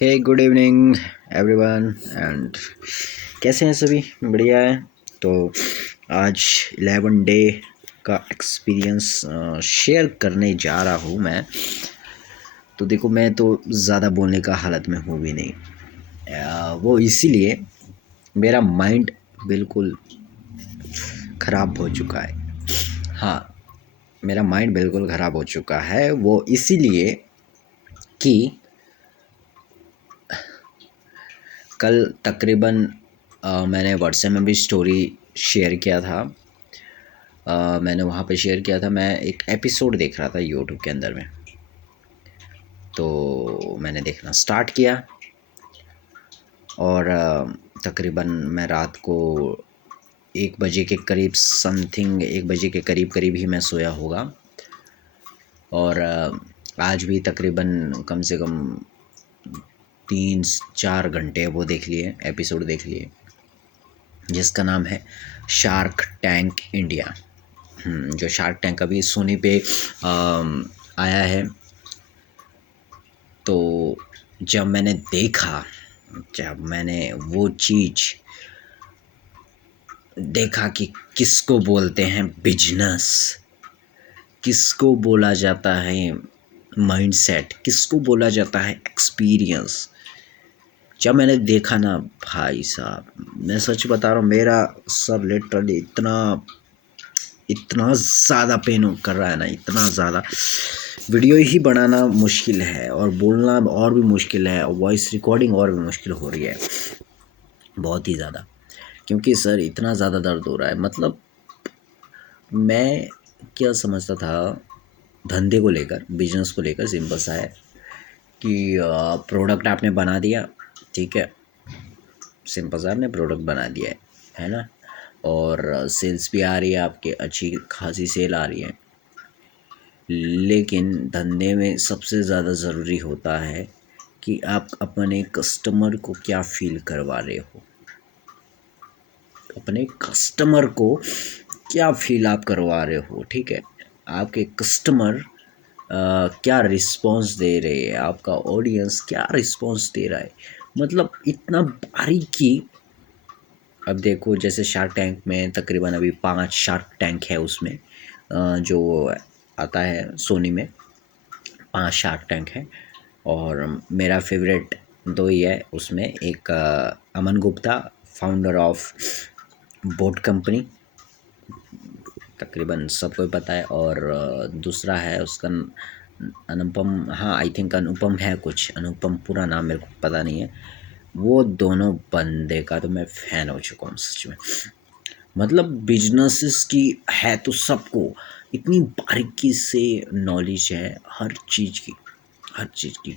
Hey good evening everyone and कैसे हैं सभी। बढ़िया है। तो आज 11 डे का एक्सपीरियंस शेयर करने जा रहा हूँ मैं। तो देखो, मैं तो ज़्यादा बोलने का हालत में हूँ भी नहीं। वो इसीलिए मेरा माइंड बिल्कुल ख़राब हो चुका है। हाँ, मेरा माइंड बिल्कुल ख़राब हो चुका है। वो इसीलिए कि कल तकरीबन मैंने व्हाट्सएप में भी स्टोरी शेयर किया था। मैंने वहाँ पे शेयर किया था, मैं एक एपिसोड देख रहा था यूट्यूब के अंदर में। तो मैंने देखना स्टार्ट किया और तकरीबन मैं रात को 1 बजे के करीब समथिंग 1 बजे के करीब करीब ही मैं सोया होगा। और आज भी तकरीबन कम से कम 3-4 घंटे वो देख लिए, एपिसोड देख लिए, जिसका नाम है शार्क टैंक इंडिया। जो शार्क टैंक अभी सोनी पे आया है। तो जब मैंने वो चीज़ देखा कि किसको बोलते हैं बिजनेस, किसको बोला जाता है माइंडसेट, किसको बोला जाता है एक्सपीरियंस, जब मैंने देखा ना भाई साहब, मैं सच बता रहा हूँ, मेरा सर लिटरली इतना इतना ज़्यादा पेन कर रहा है ना, इतना ज़्यादा। वीडियो ही बनाना मुश्किल है और बोलना और भी मुश्किल है, वॉइस रिकॉर्डिंग और भी मुश्किल हो रही है, बहुत ही ज़्यादा। क्योंकि सर इतना ज़्यादा दर्द हो रहा है। मतलब मैं क्या समझता था धंधे को लेकर, बिजनेस को लेकर, सिंपल सा है कि प्रोडक्ट आपने बना दिया, ठीक है, सिंपल सा आपने प्रोडक्ट बना दिया है ना, और सेल्स भी आ रही है, आपके अच्छी खासी सेल आ रही है। लेकिन धंधे में सबसे ज़्यादा ज़रूरी होता है कि आप अपने कस्टमर को क्या फ़ील करवा रहे हो, अपने कस्टमर को क्या फ़ील आप करवा रहे हो। ठीक है, आपके कस्टमर क्या रिस्पॉन्स दे रहे हैं, आपका ऑडियंस क्या रिस्पॉन्स दे रहा है, मतलब इतना बारीकी। अब देखो, जैसे शार्क टैंक में तकरीबन अभी 5 शार्क टैंक है उसमें, जो आता है सोनी में, 5 शार्क टैंक है। और मेरा फेवरेट दो ही है उसमें, एक Aman Gupta, founder of boAt company, तकरीबन सबको पता है। और दूसरा है उसका अनुपम, हाँ आई थिंक अनुपम है, कुछ अनुपम पूरा नाम मेरे को पता नहीं है। वो दोनों बंदे का तो मैं फ़ैन हो चुका हूँ सच में। मतलब बिजनेसेस की है तो सबको इतनी बारीकी से नॉलेज है हर चीज़ की, हर चीज़ की।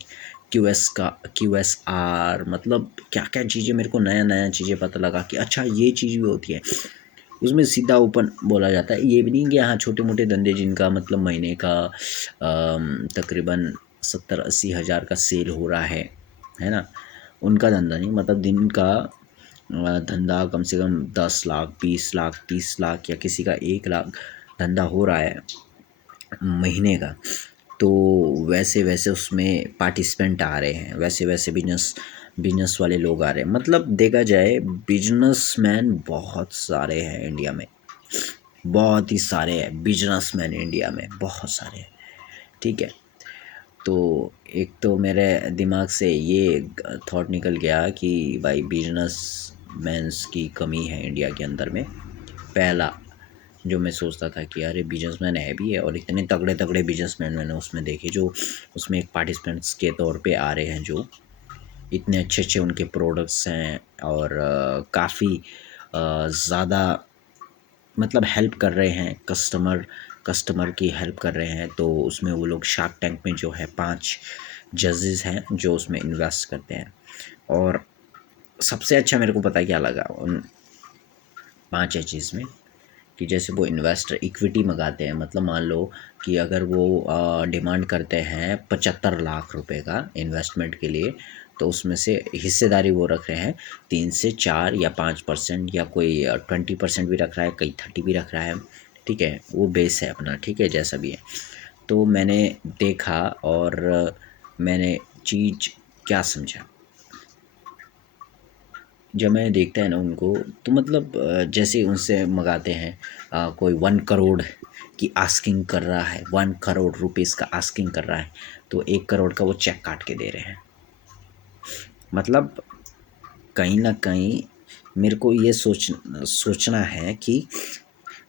QSR, मतलब क्या क्या चीज़ें, मेरे को नया नया चीज़ें पता लगा कि अच्छा ये चीज़ भी होती है। उसमें सीधा ओपन बोला जाता है, ये भी नहीं कि हाँ छोटे मोटे धंधे जिनका मतलब महीने का तकरीबन 70-80 हज़ार का सेल हो रहा है ना, उनका धंधा नहीं। मतलब दिन का धंधा कम से कम 10 लाख, 20 लाख, 30 लाख, या किसी का 1 लाख धंधा हो रहा है महीने का। तो वैसे वैसे उसमें पार्टिसिपेंट आ रहे हैं, वैसे वैसे बिजनेस वाले लोग आ रहे हैं। मतलब देखा जाए, बिजनेसमैन बहुत सारे हैं इंडिया में, बहुत ही सारे हैं बिजनेसमैन इंडिया में, बहुत सारे हैं। ठीक है, तो एक तो मेरे दिमाग से ये थॉट निकल गया कि भाई बिजनेस मैन्स की कमी है इंडिया के अंदर में। पहला जो मैं सोचता था कि अरे बिजनेसमैन है भी है, और इतने तगड़े तगड़े बिजनेसमैन मैंने उसमें देखे जो उसमें एक पार्टिसिपेंट्स के तौर पे आ रहे हैं, जो इतने अच्छे अच्छे उनके प्रोडक्ट्स हैं, और काफ़ी ज़्यादा मतलब हेल्प कर रहे हैं, कस्टमर की हेल्प कर रहे हैं। तो उसमें वो लोग शार्क टैंक में जो है 5 जजेस हैं जो उसमें इन्वेस्ट करते हैं। और सबसे अच्छा मेरे को पता है क्या लगा उन 5 जजेस में, कि जैसे वो इन्वेस्टर इक्विटी मंगाते हैं। मतलब मान लो कि अगर वो डिमांड करते हैं 75 लाख रुपए का इन्वेस्टमेंट के लिए, तो उसमें से हिस्सेदारी वो रख रहे हैं 3 से 4 या 5%, या कोई 20% भी रख रहा है, कई 30 भी रख रहा है। ठीक है, वो बेस है अपना, ठीक है, जैसा भी है। तो मैंने देखा और मैंने चीज़ क्या समझा? जब मैं देखता है ना उनको, तो मतलब जैसे उनसे मंगाते हैं, कोई 1 करोड़ की आस्किंग कर रहा है, 1 करोड़ रुपीज़ का आस्किंग कर रहा है, तो 1 करोड़ का वो चेक काट के दे रहे हैं। मतलब कहीं ना कहीं मेरे को ये सोचना है कि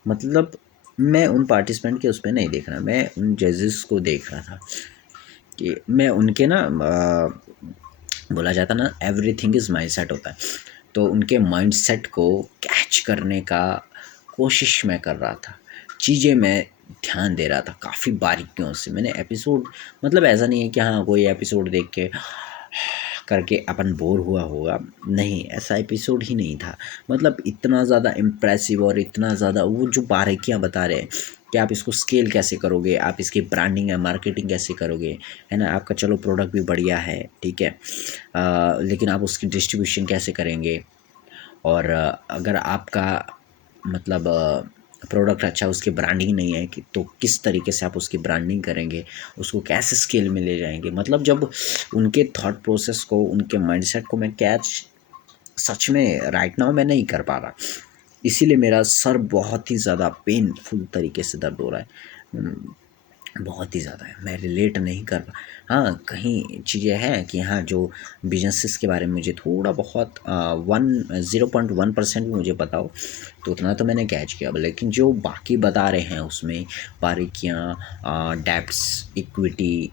मतलब मैं उन पार्टिसिपेंट के उस पर नहीं देख रहा, मैं उन जजेस को देख रहा था कि मैं उनके ना बोला जाता ना, एवरीथिंग इज़ माइंड सेट होता है, तो उनके माइंड सेट को कैच करने का कोशिश मैं कर रहा था, चीज़ें मैं ध्यान दे रहा था काफ़ी बारीकियों से। मैंने एपिसोड, मतलब ऐसा नहीं है कि हाँ कोई एपिसोड देख के करके अपन बोर हुआ होगा, नहीं, ऐसा एपिसोड ही नहीं था। मतलब इतना ज़्यादा इम्प्रेसिव और इतना ज़्यादा वो जो बारीकियाँ बता रहे हैं कि आप इसको स्केल कैसे करोगे, आप इसकी ब्रांडिंग या मार्केटिंग कैसे करोगे, है ना। आपका चलो प्रोडक्ट भी बढ़िया है, ठीक है, लेकिन आप उसकी डिस्ट्रीब्यूशन कैसे करेंगे, और अगर आपका मतलब प्रोडक्ट अच्छा, उसकी ब्रांडिंग नहीं है कि तो किस तरीके से आप उसकी ब्रांडिंग करेंगे, उसको कैसे स्केल में ले जाएंगे। मतलब जब उनके थॉट प्रोसेस को, उनके माइंडसेट को मैं कैच सच में राइट नाउ मैं नहीं कर पा रहा, इसीलिए मेरा सर बहुत ही ज़्यादा पेनफुल तरीके से दर्द हो रहा है, बहुत ही ज़्यादा है, मैं रिलेट नहीं कर पा। हाँ, कहीं चीज़ें हैं कि हाँ जो बिजनेसेस के बारे में मुझे थोड़ा बहुत 0.1% भी मुझे पता हो, तो उतना तो मैंने कैच किया, लेकिन जो बाकी बता रहे हैं उसमें बारीकियाँ, डेप्स, इक्विटी,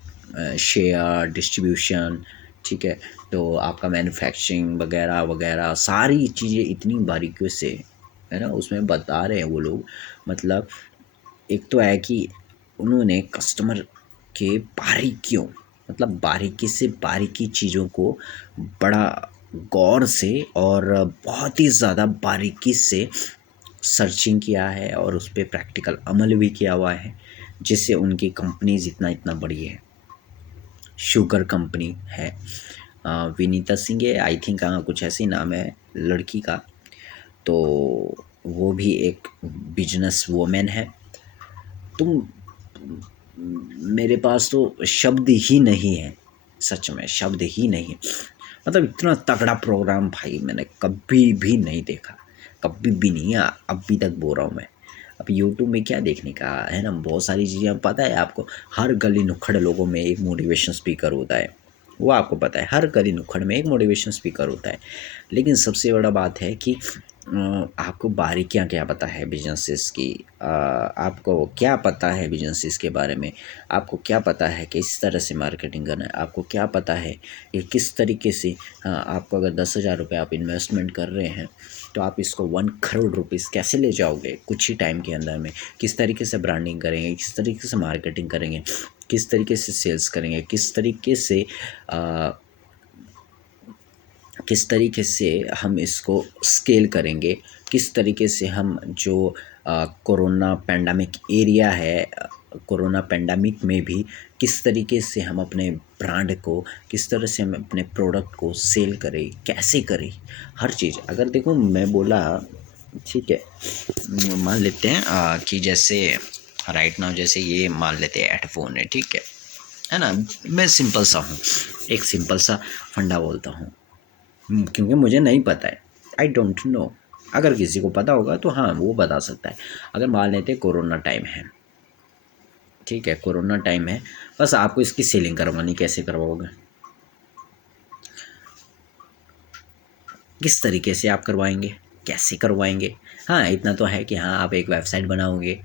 शेयर डिस्ट्रीब्यूशन, ठीक है, तो आपका मैन्युफैक्चरिंग वगैरह वगैरह सारी चीज़ें इतनी बारीकियों से, है ना, उसमें बता रहे हैं वो लोग। मतलब एक तो है कि उन्होंने कस्टमर के बारीकियों, मतलब बारीकी से बारीकी चीज़ों को बड़ा गौर से और बहुत ही ज़्यादा बारीकी से सर्चिंग किया है, और उस पे प्रैक्टिकल अमल भी किया हुआ है, जिससे उनकी कंपनीज इतना इतना बड़ी है। शुगर कंपनी है, विनीता सिंह है आई थिंक, कुछ ऐसे ही नाम है लड़की का, तो वो भी एक बिजनेस वोमेन है। तुम, मेरे पास तो शब्द ही नहीं है, सच में शब्द ही नहीं है। मतलब इतना तगड़ा प्रोग्राम भाई मैंने कभी भी नहीं देखा, कभी भी नहीं, अभी तक बोल रहा हूँ मैं। अब यूट्यूब में क्या देखने का है ना, बहुत सारी चीज़ें पता है आपको, हर गली नुक्कड़ लोगों में एक मोटिवेशन स्पीकर होता है, वो आपको पता है, हर गली नुक्कड़ में एक मोटिवेशन स्पीकर होता है। लेकिन सबसे बड़ा बात है कि आपको बारीकियाँ क्या पता है बिजनेसेस की, आपको क्या पता है बिजनेसेस के बारे में, आपको क्या पता है कि इस तरह से मार्केटिंग करना है, आपको क्या पता है कि किस तरीके से, हाँ, आपको अगर 10,000 रुपये आप इन्वेस्टमेंट कर रहे हैं, तो आप इसको 1 करोड़ रुपीज़ कैसे ले जाओगे कुछ ही टाइम के अंदर में, किस तरीके से ब्रांडिंग करेंगे, किस तरीके से मार्केटिंग करेंगे, किस तरीके से सेल्स करेंगे, किस तरीके से हम इसको स्केल करेंगे, किस तरीके से हम जो कोरोना पैंडेमिक एरिया है, कोरोना पैंडेमिक में भी किस तरीके से हम अपने ब्रांड को, किस तरह से हम अपने प्रोडक्ट को सेल करें, कैसे करें, हर चीज़। अगर देखो मैं बोला, ठीक है, मान लेते हैं कि जैसे राइट नाउ जैसे ये मान लेते हैं हेडफोन है ना, मैं सिंपल सा हूँ, एक सिंपल सा फंडा बोलता हूँ, क्योंकि मुझे नहीं पता है, आई डोंट नो। अगर किसी को पता होगा तो हाँ वो बता सकता है। अगर मान लेते हैं कोरोना टाइम है, ठीक है, कोरोना टाइम है, बस आपको इसकी सेलिंग करवानी, कैसे करवाओगे, किस तरीके से आप करवाएंगे, कैसे करवाएंगे। हाँ इतना तो है कि हाँ आप एक वेबसाइट बनाओगे,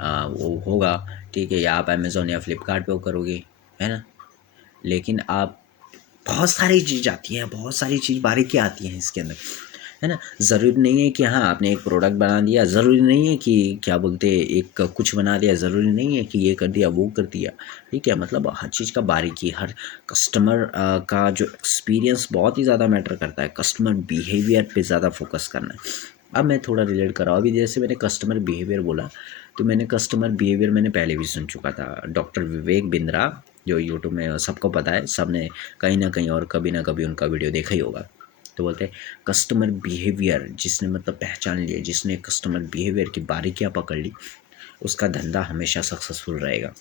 वो होगा, ठीक है, या आप अमेज़ोन या फ्लिपकार्ट पे वो करोगे, है ना। लेकिन आप, बहुत सारी चीज़ आती है, बहुत सारी चीज़ बारीकी आती हैं इसके अंदर, है ना। ज़रूरी नहीं है कि हाँ आपने एक प्रोडक्ट बना दिया, ज़रूरी नहीं है कि क्या बोलते एक कुछ बना दिया, ज़रूरी नहीं है कि ये कर दिया वो कर दिया, ठीक है। मतलब हर चीज़ का बारीकी, हर कस्टमर का जो एक्सपीरियंस बहुत ही ज़्यादा मैटर करता है, कस्टमर बिहेवियर पे ज़्यादा फोकस करना है। अब मैं थोड़ा रिलेट कर रहा हूँ, अभी जैसे मैंने कस्टमर बिहेवियर बोला, तो मैंने कस्टमर बिहेवियर मैंने पहले भी सुन चुका था, डॉक्टर विवेक बिंद्रा, जो यूट्यूब में सबको पता है, सबने कहीं ना कहीं और कभी ना कभी उनका वीडियो देखा ही होगा। तो बोलते हैं कस्टमर बिहेवियर, जिसने मतलब पहचान लिया, जिसने कस्टमर बिहेवियर की बारीकियाँ पकड़ ली, उसका धंधा हमेशा सक्सेसफुल रहेगा।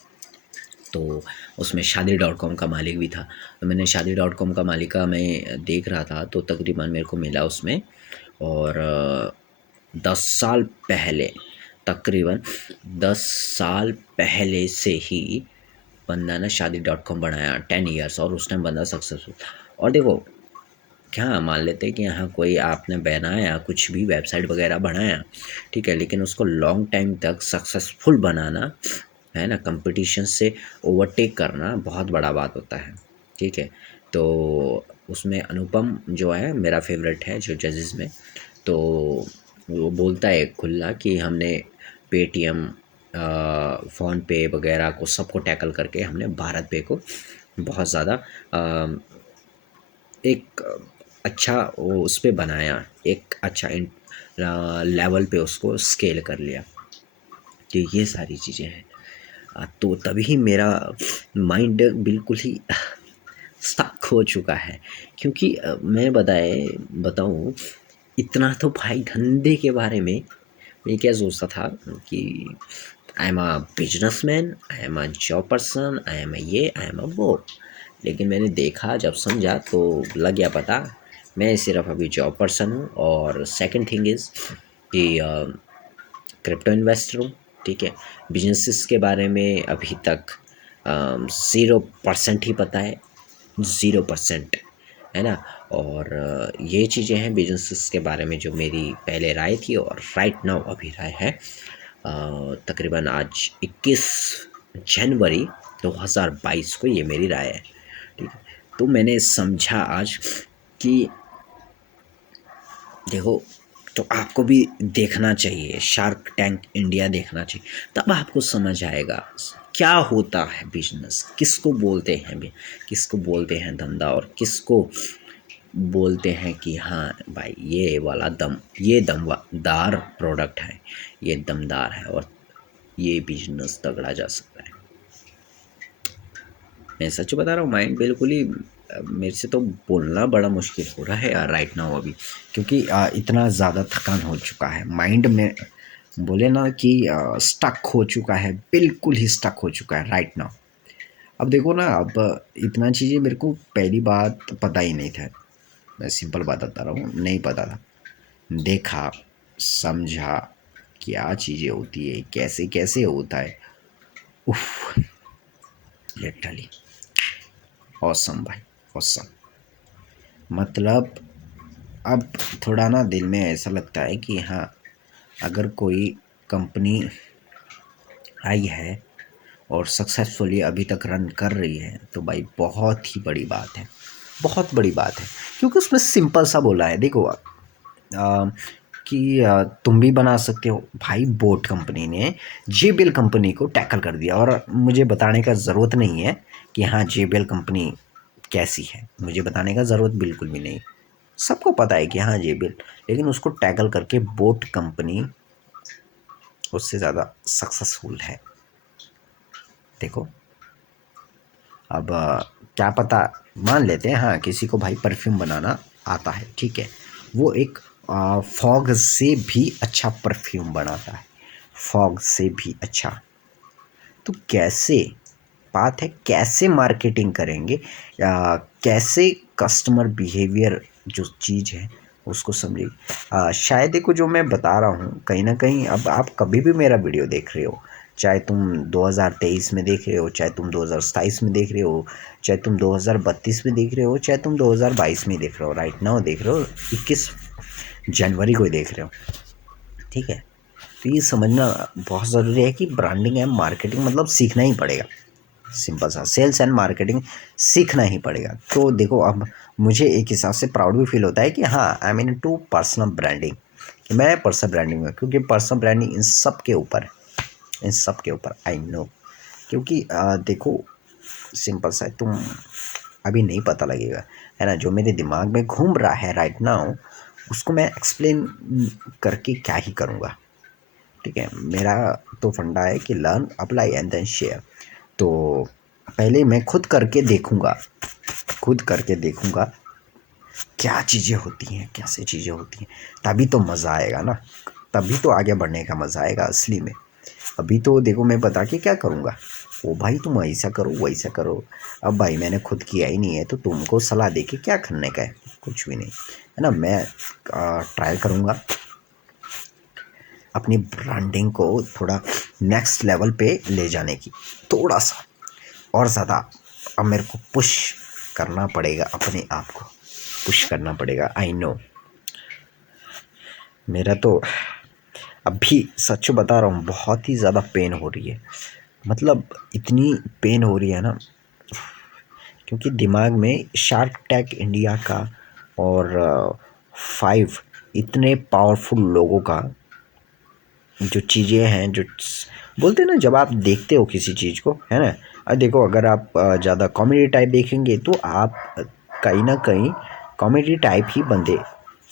तो उसमें शादी.com का मालिक भी था। तो मैंने शादी.com का मालिक का मैं देख रहा था, तो तकरीबन मेरे को मिला उसमें। और 10 साल पहले, तकरीबन 10 साल पहले से ही बंदा ने शादी.com बनाया, 10 ईयर्स, और उस टाइम बंदा सक्सेसफुल। और देखो, क्या मान लेते हैं कि यहाँ कोई आपने बनाया, कुछ भी वेबसाइट वगैरह बनाया, ठीक है, लेकिन उसको लॉन्ग टाइम तक सक्सेसफुल बनाना है ना, कंपटीशन से ओवरटेक करना बहुत बड़ा बात होता है, ठीक है। तो उसमें अनुपम जो है मेरा फेवरेट है जो जजेस में। तो वो बोलता है खुला कि हमने पेटीएम, फ़ोनपे वगैरह को सबको टैकल करके हमने भारत पे को बहुत ज़्यादा एक अच्छा वो उस पे बनाया, एक अच्छा लेवल पे उसको स्केल कर लिया। तो ये सारी चीज़ें हैं। तो तभी मेरा माइंड बिल्कुल ही स्टक हो चुका है, क्योंकि मैं बताऊँ, इतना तो भाई धंधे के बारे में मैं क्या सोचता था कि I am a businessman, I am a job person, I am a ये, आई एम अ वो। लेकिन मैंने देखा, जब समझा तो लग गया पता, मैं सिर्फ अभी जॉब पर्सन हूँ। और सेकंड थिंग इज़ कि क्रिप्टो इन्वेस्टर हूँ, ठीक है। बिजनेसेस के बारे में अभी तक 0% ही पता है, 0%, है ना। और ये चीज़ें हैं बिजनेसेस के बारे में जो मेरी पहले राय थी, और राइट नाउ अभी राय है। तकरीबन आज 21 जनवरी 2022 को ये मेरी राय है, ठीक है। तो मैंने समझा आज कि देखो, तो आपको भी देखना चाहिए, शार्क टैंक इंडिया देखना चाहिए, तब आपको समझ आएगा क्या होता है बिजनेस, किसको बोलते हैं किसको बोलते हैं धंधा, और किसको बोलते हैं कि हाँ भाई ये वाला ये दमदार प्रोडक्ट है, ये दमदार है, और ये बिजनेस तगड़ा जा सकता है। मैं सच बता रहा हूँ, माइंड बिल्कुल ही मेरे से तो बोलना बड़ा मुश्किल हो रहा है यार राइट नाउ अभी, क्योंकि इतना ज़्यादा थकान हो चुका है माइंड में, बोले ना कि स्टक हो चुका है, बिल्कुल ही स्टक हो चुका है राइट नाउ। अब देखो ना, अब इतना चीज़ें मेरे को पहली बात पता ही नहीं था, मैं सिंपल बात बता रहा हूँ, नहीं पता था। देखा, समझा क्या चीज़ें होती है, कैसे कैसे होता है। उफ, लिटरली ऑसम भाई, ऑसम। मतलब अब थोड़ा ना दिल में ऐसा लगता है कि हाँ, अगर कोई कंपनी आई है और सक्सेसफुली अभी तक रन कर रही है, तो भाई बहुत ही बड़ी बात है, बहुत बड़ी बात है। क्योंकि उसमें सिंपल सा बोला है, देखो कि तुम भी बना सकते हो भाई। बोट कंपनी ने JBL कंपनी को टैकल कर दिया, और मुझे बताने का ज़रूरत नहीं है कि हाँ JBL कंपनी कैसी है, मुझे बताने का ज़रूरत बिल्कुल भी नहीं, सबको पता है कि हाँ JBL। लेकिन उसको टैकल करके बोट कंपनी उससे ज़्यादा सक्सेसफुल है। देखो, अब क्या पता, मान लेते हैं हाँ किसी को भाई परफ्यूम बनाना आता है, ठीक है, वो एक फॉग से भी अच्छा परफ्यूम बनाता है, फॉग से भी अच्छा। तो कैसे, बात है कैसे मार्केटिंग करेंगे, कैसे कस्टमर बिहेवियर जो चीज़ है उसको समझिए। शायद देखो, जो मैं बता रहा हूँ कहीं ना कहीं, अब आप कभी भी मेरा वीडियो देख रहे हो, चाहे तुम 2023 में देख रहे हो, चाहे तुम 2027 में देख रहे हो, चाहे तुम 2032 में देख रहे हो, चाहे तुम 2022 में देख रहे हो, राइट नाउ देख रहे हो 21 जनवरी को ही देख रहे हो, ठीक है। तो ये समझना बहुत ज़रूरी है कि ब्रांडिंग एंड मार्केटिंग मतलब सीखना ही पड़ेगा, सिंपल सा सेल्स एंड मार्केटिंग सीखना ही पड़ेगा। तो देखो, अब मुझे एक हिसाब से प्राउड भी फील होता है कि हाँ I mean to personal branding, कि मैं पर्सनल ब्रांडिंग में, क्योंकि पर्सनल ब्रांडिंग इन सब के ऊपर है, इन सब के ऊपर आई नो। क्योंकि देखो, सिंपल सा है, तुम अभी नहीं पता लगेगा, है ना, जो मेरे दिमाग में घूम रहा है राइट नाउ, उसको मैं एक्सप्लेन करके क्या ही करूँगा, ठीक है। मेरा तो फंडा है कि learn, apply and then share. तो पहले मैं खुद करके देखूँगा, खुद करके देखूँगा क्या चीज़ें होती हैं, कैसे चीज़ें होती हैं, तभी तो मज़ा आएगा ना, तभी तो आगे बढ़ने का मज़ा आएगा असली में। अभी तो देखो मैं बता के क्या करूँगा, वो भाई तुम ऐसा करो वैसा करो। अब भाई मैंने खुद किया ही नहीं है तो तुमको सलाह दे के क्या करने का है, कुछ भी नहीं है ना। मैं ट्राई करूँगा अपनी ब्रांडिंग को थोड़ा नेक्स्ट लेवल पे ले जाने की, थोड़ा सा और ज़्यादा। अब मेरे को पुश करना पड़ेगा, अपने आप को पुश करना पड़ेगा। आई नो मेरा तो अभी सच बता रहा हूँ बहुत ही ज़्यादा पेन हो रही है, मतलब इतनी पेन हो रही है ना, क्योंकि दिमाग में शार्क टैंक इंडिया का और 5 इतने पावरफुल लोगों का जो चीज़ें हैं, जो बोलते हैं ना, जब आप देखते हो किसी चीज़ को, है ना। अब देखो अगर आप ज़्यादा कॉमेडी टाइप देखेंगे तो आप कहीं ना कहीं कॉमेडी टाइप ही बंदे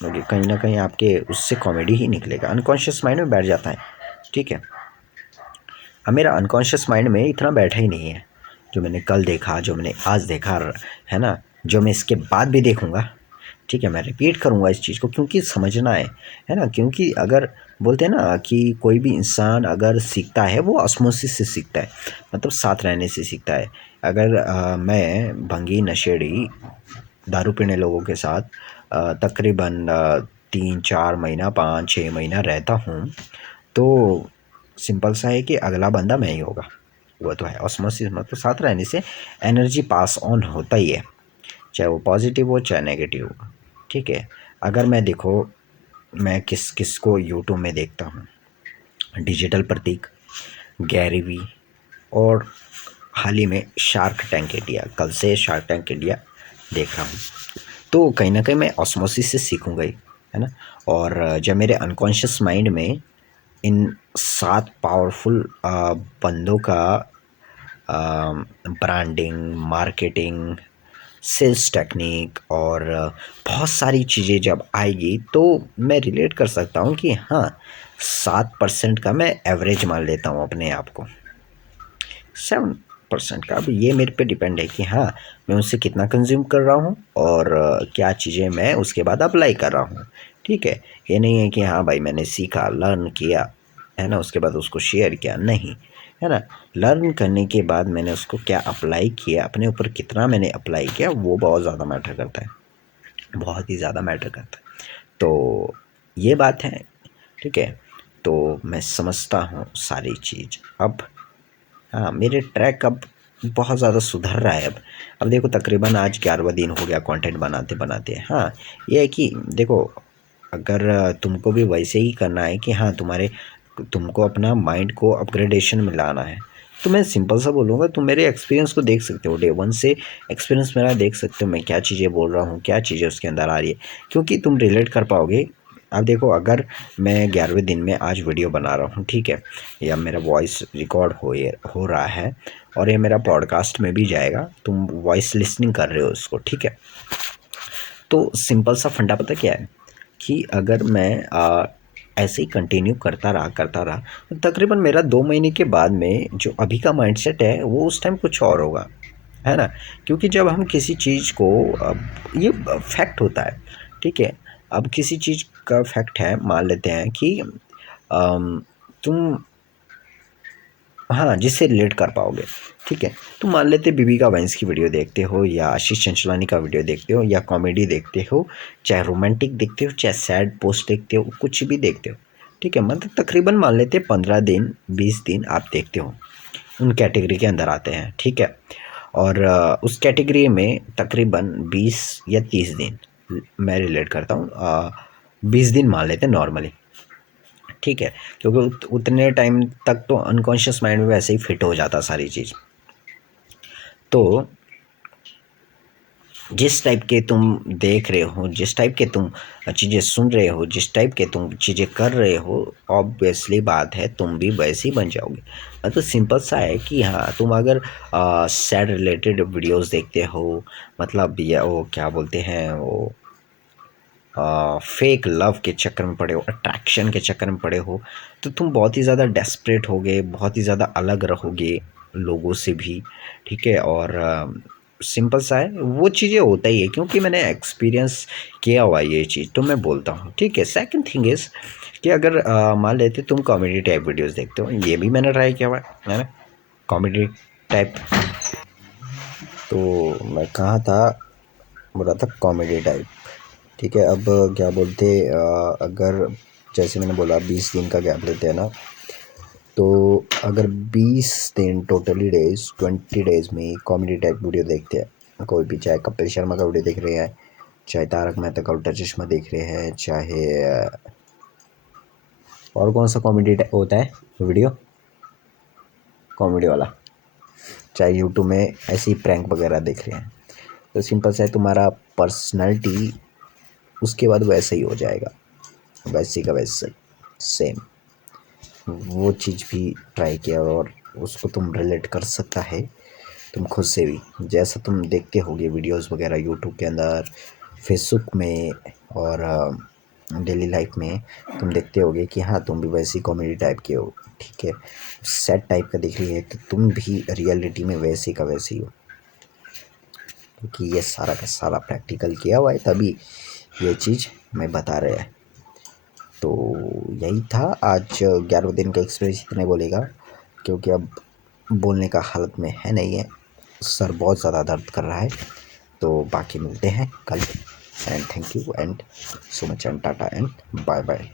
होंगे, कहीं ना कहीं आपके उससे कॉमेडी ही निकलेगा, अनकॉन्शियस माइंड में बैठ जाता है। ठीक है, अब मेरा अनकॉन्शियस माइंड में इतना बैठा ही नहीं है, जो मैंने कल देखा, जो मैंने आज देखा, है ना, जो मैं इसके बाद भी देखूँगा। ठीक है, मैं रिपीट करूँगा इस चीज़ को, क्योंकि समझना है ना। क्योंकि अगर बोलते हैं ना कि कोई भी इंसान अगर सीखता है वो ऑस्मोसिस से सीखता है, मतलब साथ रहने से सीखता है। अगर मैं भंगी नशेड़ी दारू पीने लोगों के साथ तकरीबन 3-4 महीना 5-6 महीना रहता हूँ, तो सिंपल सा है कि अगला बंदा मैं ही होगा। वो तो है ऑस्मोसिस, मतलब साथ रहने से एनर्जी पास ऑन होता ही है, चाहे वो पॉजिटिव हो चाहे नेगेटिव हो। ठीक है, अगर मैं देखो, मैं किस किस को यूट्यूब में देखता हूँ, डिजिटल प्रतीक, गैरी, और हाल ही में शार्क टैंक इंडिया, कल से शार्क टैंक इंडिया देख रहा हूँ। तो कहीं ना कहीं मैं ऑस्मोसिस से सीखूंगा ही, है ना। और जब मेरे अनकॉन्शियस माइंड में इन 7 पावरफुल बंदों का ब्रांडिंग, मार्केटिंग, सेल्स टेक्निक और बहुत सारी चीज़ें जब आएगी, तो मैं रिलेट कर सकता हूँ कि हाँ 7% का मैं एवरेज मान लेता हूँ अपने आप को, 7% का। अब ये मेरे पे डिपेंड है कि हाँ मैं उससे कितना कंज्यूम कर रहा हूँ और क्या चीज़ें मैं उसके बाद अप्लाई कर रहा हूँ। ठीक है, ये नहीं है कि हाँ भाई मैंने सीखा, लर्न किया, है ना, उसके बाद उसको शेयर किया, नहीं, है ना। लर्न करने के बाद मैंने उसको क्या अप्लाई किया, अपने ऊपर कितना मैंने अप्लाई किया, वो बहुत ज़्यादा मैटर करता है, बहुत ही ज़्यादा मैटर करता है। तो ये बात है। ठीक है, तो मैं समझता हूँ सारी चीज़ अब। हाँ, मेरे ट्रैक अब बहुत ज़्यादा सुधर रहा है अब देखो तकरीबन आज 11वां दिन हो गया कंटेंट बनाते बनाते। हाँ, ये है कि देखो, अगर तुमको भी वैसे ही करना है कि हाँ तुमको अपना माइंड को अपग्रेडेशन में लाना है, तो मैं सिंपल सा बोलूँगा, तुम मेरे एक्सपीरियंस को देख सकते हो, डे 1 से एक्सपीरियंस मेरा देख सकते हो, मैं क्या चीज़ें बोल रहा हूँ, क्या चीज़ें उसके अंदर आ रही है, क्योंकि तुम रिलेट कर पाओगे। अब देखो, अगर मैं 11वें दिन में आज वीडियो बना रहा हूँ, ठीक है, या मेरा वॉइस रिकॉर्ड हो रहा है और ये मेरा पॉडकास्ट में भी जाएगा, तुम वॉइस लिसनिंग कर रहे हो उसको, ठीक है, तो सिंपल सा फंडा पता क्या है कि अगर मैं ऐसे ही कंटिन्यू करता रहा तो तकरीबन मेरा 2 महीने के बाद में जो अभी का माइंडसेट है वो उस टाइम कुछ और होगा, है ना। क्योंकि जब हम किसी चीज़ को, ये फैक्ट होता है, ठीक है, अब किसी चीज़ का फैक्ट है, मान लेते हैं कि तुम, हाँ, जिससे रिलेट कर पाओगे, ठीक है, तो मान लेते बीबिका वाइन्स की वीडियो देखते हो या आशीष चंचलानी का वीडियो देखते हो या कॉमेडी देखते हो, चाहे रोमांटिक देखते हो चाहे सैड पोस्ट देखते हो, कुछ भी देखते हो, ठीक है, मतलब तकरीबन मान लेते 15 दिन 20 दिन आप देखते हो, उन कैटेगरी के अंदर आते हैं, ठीक है। और उस कैटेगरी में तकरीबन 20 या 30 दिन मैं रिलेट करता हूँ, 20 दिन मान लेते हैं नॉर्मली, ठीक है, क्योंकि उतने टाइम तक तो अनकॉन्शियस माइंड में वैसे ही फिट हो जाता सारी चीज़। तो जिस टाइप के तुम देख रहे हो, जिस टाइप के तुम चीज़ें सुन रहे हो, जिस टाइप के तुम चीज़ें कर रहे हो, ऑब्वियसली बात है तुम भी वैसे ही बन जाओगे। तो सिंपल सा है कि हाँ तुम अगर सैड रिलेटेड वीडियोस देखते हो, मतलब या वो क्या बोलते हैं, वो फेक लव के चक्कर में पड़े हो, अट्रैक्शन के चक्कर में पड़े हो, तो तुम बहुत ही ज़्यादा डेस्परेट होगे, बहुत ही ज़्यादा अलग रहोगे लोगों से भी, ठीक है। और सिंपल सा है, वो चीज़ें होता ही है, क्योंकि मैंने एक्सपीरियंस किया हुआ है ये चीज़, तो मैं बोलता हूँ, ठीक है। सेकंड थिंग इज़ कि अगर मान लेते तुम कॉमेडी टाइप वीडियोस देखते हो, ये भी मैंने ट्राई किया हुआ है ना, कॉमेडी टाइप। तो मैं कहाँ था, बोला था कॉमेडी टाइप। ठीक है, अब क्या बोलते, अगर जैसे मैंने बोला 20 दिन का गैप लेते हैं ना, तो अगर 20 दिन टोटली डेज 20 डेज में कॉमेडी टाइप वीडियो देखते हैं कोई भी, चाहे कपिल शर्मा का वीडियो देख रहे हैं, चाहे तारक मेहता का उल्टा चश्मा देख रहे हैं, चाहे और कौन सा कॉमेडी होता है वीडियो कॉमेडी वाला, चाहे यूट्यूब में ऐसे ही प्रैंक वगैरह देख रहे हैं, तो सिंपल सा है, तुम्हारा पर्सनैलिटी उसके बाद वैसे ही हो जाएगा, वैसे का वैसे ही सेम। वो चीज़ भी ट्राई किया और उसको तुम रिलेट कर सकता है तुम खुद से भी, जैसा तुम देखते होगे वीडियोस वगैरह यूट्यूब के अंदर, फेसबुक में और डेली लाइफ में तुम देखते होगे कि हाँ तुम भी वैसी कॉमेडी टाइप के हो। ठीक है, सैड टाइप का दिख रही है तो तुम भी रियलिटी में वैसे का वैसे ही हो, क्योंकि ये सारा का सारा प्रैक्टिकल किया हुआ है, तभी ये चीज़ मैं बता रहा है। तो यही था आज 11 दिन का एक्सपीरियंस, इतने बोलेगा, क्योंकि अब बोलने का हालत में है नहीं है, सर बहुत ज़्यादा दर्द कर रहा है। तो बाकी मिलते हैं कल, and thank you and so much and tata and bye bye.